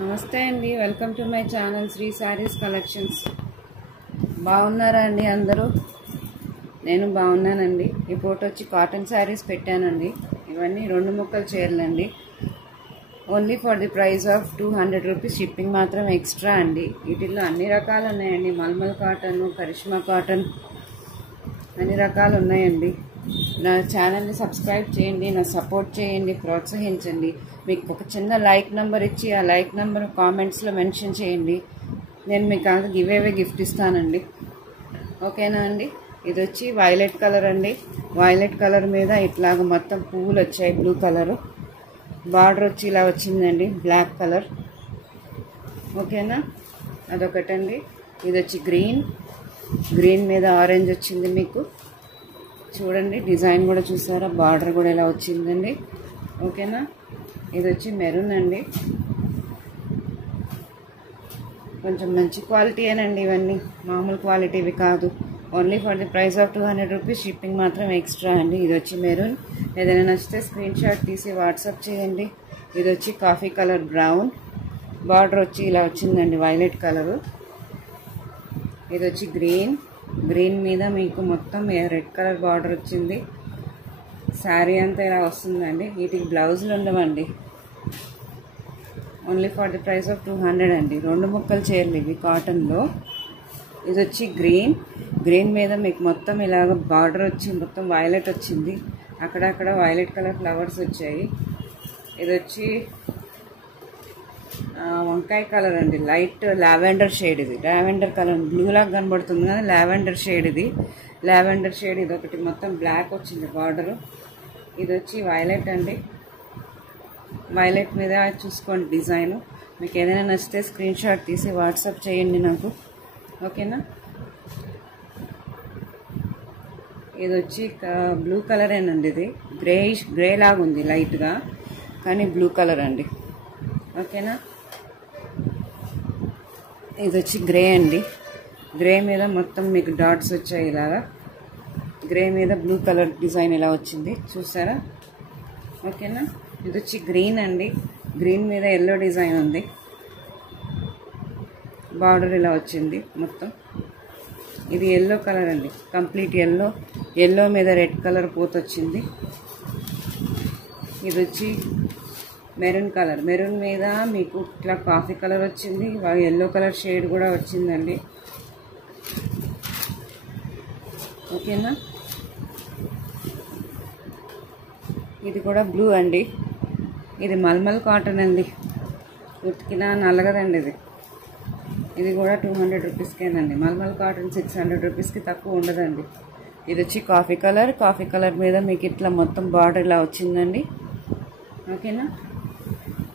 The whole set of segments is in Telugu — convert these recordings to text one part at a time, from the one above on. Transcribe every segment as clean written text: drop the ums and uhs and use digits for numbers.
నమస్తే అండి, welcome to my channel Shri sarees collections. బాగున్నారా అండి అందరూ? నేను బాగున్నానండి. ఈ ఫోటో వచ్చి కాటన్ శారీస్ పెట్టానండి. ఇవన్నీ 2 ముక్కల చీరలండి. Only for the price of 200 rupees. Shipping మాత్రం ఎక్స్ట్రా అండి. వీటిల్లో అన్ని రకాలు ఉన్నాయండి. మల్మల్ కాటన్, కరిష్మా కాటన్, అన్ని రకాలు ఉన్నాయండి. నా ఛానల్ని సబ్స్క్రైబ్ చేయండి, నా సపోర్ట్ చేయండి, ప్రోత్సహించండి. మీకు ఒక చిన్న లైక్ నెంబర్ ఇచ్చి ఆ లైక్ నెంబర్ కామెంట్స్లో మెన్షన్ చేయండి. నేను మీకు గివ్ అవే గిఫ్ట్ ఇస్తానండి. ఓకేనా అండి? ఇది వచ్చి వైలెట్ కలర్ అండి. వైలెట్ కలర్ మీద ఇట్లాగ మొత్తం పువ్వులు వచ్చాయి. బ్లూ కలరు బార్డర్ వచ్చి ఇలా వచ్చిందండి, బ్లాక్ కలర్. ఓకేనా? అదొకటండి. ఇది వచ్చి గ్రీన్ మీద ఆరెంజ్ వచ్చింది. మీకు చూడండి, డిజైన్ కూడా చూసారా? బార్డర్ కూడా ఇలా వచ్చిందండి. ఓకేనా? ఇది వచ్చి మెరూన్ అండి. కొంచెం మంచి క్వాలిటీ ఏనండి. ఇవన్నీ మామూలు క్వాలిటీవి కాదు. Only for the price of 200 rupees. Shipping మాత్రం ఎక్స్ట్రా అండి. ఇది వచ్చి మెరూన్. ఏదైనా నచ్చితే స్క్రీన్ షాట్ తీసి వాట్సాప్ చేయండి. ఇది వచ్చి కాఫీ కలర్ బ్రౌన్. బార్డర్ వచ్చి ఇలా వచ్చిందండి, వైలెట్ కలరు. ఇది వచ్చి గ్రీన్ మీద మీకు మొత్తం రెడ్ కలర్ బార్డర్ వచ్చింది. శారీ అంతా ఇలా వస్తుందండి. వీటికి బ్లౌజులు ఉండవండి. Only for the price of 200 అండి. 2 ముక్కలు చీరలు ఇవి కాటన్లో. ఇది వచ్చి గ్రీన్ మీద మీకు మొత్తం ఇలాగ బార్డర్ వచ్చి మొత్తం వైలెట్ వచ్చింది. అక్కడక్కడ వైలెట్ కలర్ ఫ్లవర్స్ వచ్చాయి. ఇది వచ్చి వంకాయ కలర్ అండి. Light lavender shade. ఇది లావెండర్ కలర్, బ్లూ లాగా కనబడుతుంది కానీ లావెండర్ షేడ్ ఇది. Lavender shade. ఇది ఒకటి మొత్తం బ్లాక్ వచ్చింది బార్డరు. ఇది వచ్చి వైలెట్ అండి. వైలెట్ మీద చూసుకోండి డిజైను. మీకు ఏదైనా నచ్చితే స్క్రీన్ షాట్ తీసి వాట్సాప్ చేయండి నాకు. ఓకేనా? ఇది వచ్చి బ్లూ కలరేనండి. ఇది గ్రే లాగా ఉంది లైట్గా, కానీ బ్లూ కలర్ అండి. ఓకేనా? ఇది వచ్చి గ్రే అండి. గ్రే మీద మొత్తం మీకు డాట్స్ వచ్చాయి ఇలాగా. గ్రే మీద బ్లూ కలర్ డిజైన్ ఇలా వచ్చింది, చూసారా? ఓకేనా? ఇది వచ్చి గ్రీన్ అండి. గ్రీన్ మీద ఎల్లో డిజైన్ ఉంది. బార్డర్ ఇలా వచ్చింది మొత్తం. ఇది ఎల్లో కలర్ అండి, కంప్లీట్ ఎల్లో మీద రెడ్ కలర్ పూత వచ్చింది. ఇది వచ్చి మెరూన్ కలర్. మెరూన్ మీద మీకు ఇట్లా కాఫీ కలర్ వచ్చింది. ఎల్లో కలర్ షేడ్ కూడా వచ్చిందండి. ఓకేనా? ఇది కూడా బ్లూ అండి. ఇది మల్మల్ కాటన్ అండి. ఉతికినా నలగదండి. ఇది కూడా 200 రూపీస్కేనండి. మల్మల్ కాటన్ 600 రూపీస్కి తక్కువ ఉండదండి. ఇది వచ్చి కాఫీ కలర్ మీద మీకు ఇట్లా మొత్తం బార్డర్ ఇలా వచ్చిందండి. ఓకేనా?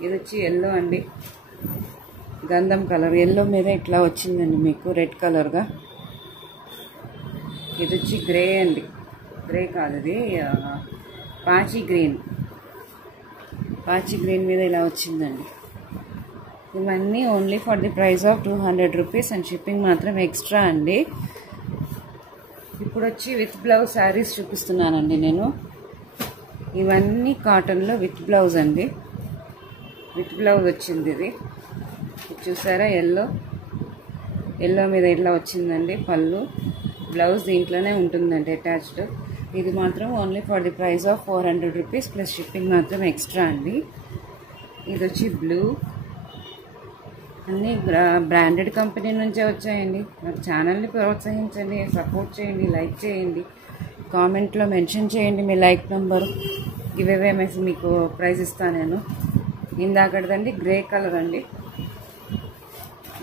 ఇది వచ్చి ఎల్లో అండి, గంధం కలర్. ఎల్లో మీద ఇట్లా వచ్చిందండి మీకు రెడ్ కలర్గా. ఇది వచ్చి గ్రే అండి. గ్రే కాదు, ఇది పాచి గ్రీన్ మీద ఇలా వచ్చిందండి. ఇవన్నీ only for the price of 200 rupees and shipping మాత్రం ఎక్స్ట్రా అండి. ఇప్పుడు వచ్చి విత్ బ్లౌజ్ శారీస్ చూపిస్తున్నానండి నేను. ఇవన్నీ కాటన్లో విత్ బ్లౌజ్ అండి. విత్ బ్లౌజ్ వచ్చింది. ఇది చూసారా? ఎల్లో మీద ఇట్లా వచ్చిందండి పళ్ళు. బ్లౌజ్ దీంట్లోనే ఉంటుందండి అటాచ్డ్. ఇది మాత్రం only for the price of 400 rupees plus shipping మాత్రం ఎక్స్ట్రా అండి. ఇది వచ్చి బ్లూ. అన్నీ బ్రాండెడ్ కంపెనీ నుంచే వచ్చాయండి. నాకు ఛానల్ని ప్రోత్సహించండి, సపోర్ట్ చేయండి, లైక్ చేయండి, కామెంట్లో మెన్షన్ చేయండి మీ లైక్ నెంబరు. గివ్ అవే మీకు ప్రైజ్ ఇస్తాను నేను. ఇందాకటిదండి గ్రే కలర్ అండి.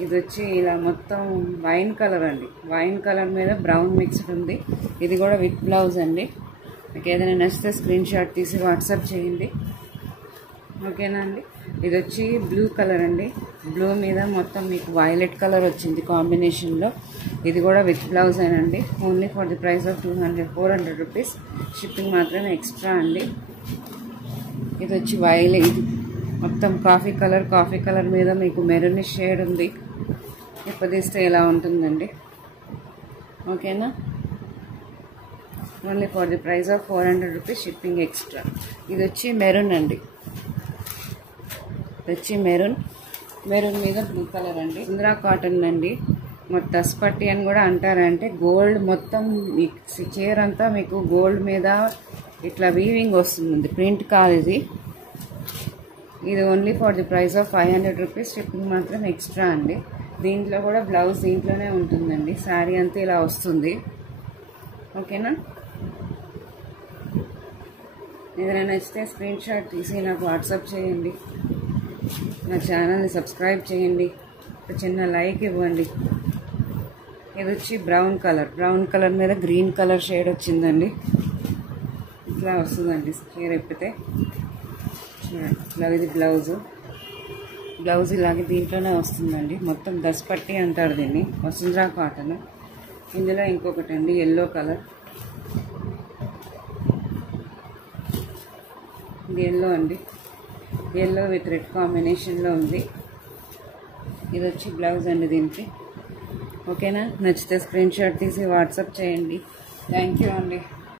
ఇది వచ్చి ఇలా మొత్తం వైన్ కలర్ అండి. వైన్ కలర్ మీద బ్రౌన్ మిక్స్డ్ ఉంది. ఇది కూడా విత్ బ్లౌజ్ అండి. మీకు ఏదైనా నచ్చితే స్క్రీన్ షాట్ తీసి వాట్సాప్ చేయండి. ఓకేనా అండి? ఇది వచ్చి బ్లూ కలర్ అండి. బ్లూ మీద మొత్తం మీకు వైలెట్ కలర్ వచ్చింది కాంబినేషన్లో. ఇది కూడా విత్ బ్లౌజ్ అండి. Only for the price of 400 rupees. Shipping మాత్రం ఎక్స్ట్రా అండి. ఇది వచ్చి ఇది మొత్తం కాఫీ కలర్ మీద మీకు మెరూన్ షేడ్ ఉంది. ఇప్పదీస్తే ఇలా ఉంటుందండి. ఓకేనా? Only for the price of 400 rupees. Shipping extra. ఇది వచ్చి మెరూన్ అండి. వచ్చి మెరూన్. మెరూన్ మీద బ్లూ కలర్ అండి. వసుంధరా కాటన్ అండి. దస్పట్టి అని కూడా అంటారంటే గోల్డ్ మొత్తం చీర అంతా మీకు గోల్డ్ మీద ఇట్లా వీవింగ్ వస్తుంది, ప్రింట్ కాదు ఇది. ఇది only for the price of 500 rupees. Shipping మాత్రం ఎక్స్ట్రా అండి. దీంట్లో కూడా బ్లౌజ్ దీంట్లోనే ఉంటుందండి. శారీ అంతా ఇలా వస్తుంది. ఓకేనా? ఏదైనా నచ్చితే స్క్రీన్ షాట్ తీసి నాకు వాట్సాప్ చేయండి. నా ఛానల్ని సబ్స్క్రైబ్ చేయండి. ఒక చిన్న లైక్ ఇవ్వండి. ఇది వచ్చి బ్రౌన్ కలర్ మీద గ్రీన్ కలర్ షేడ్ వచ్చిందండి. ఇట్లా వస్తుందండి చీర ఎప్పితే. ఇది బ్లౌజ్ ఇలాగే దీంట్లోనే వస్తుందండి. మొత్తం దస్పట్టి అంటారు దీన్ని, వసుంధరా కాటన్. ఇందులో ఇంకొకటి అండి ఎల్లో కలర్. ఇది ఎల్లో అండి. ఎల్లో విత్ రెడ్ కాంబినేషన్లో ఉంది. ఇది వచ్చి బ్లౌజ్ అండి దీనికి. ఓకేనా? నచ్చితే స్క్రీన్ షాట్ తీసి వాట్సాప్ చేయండి. థ్యాంక్ యూ అండి.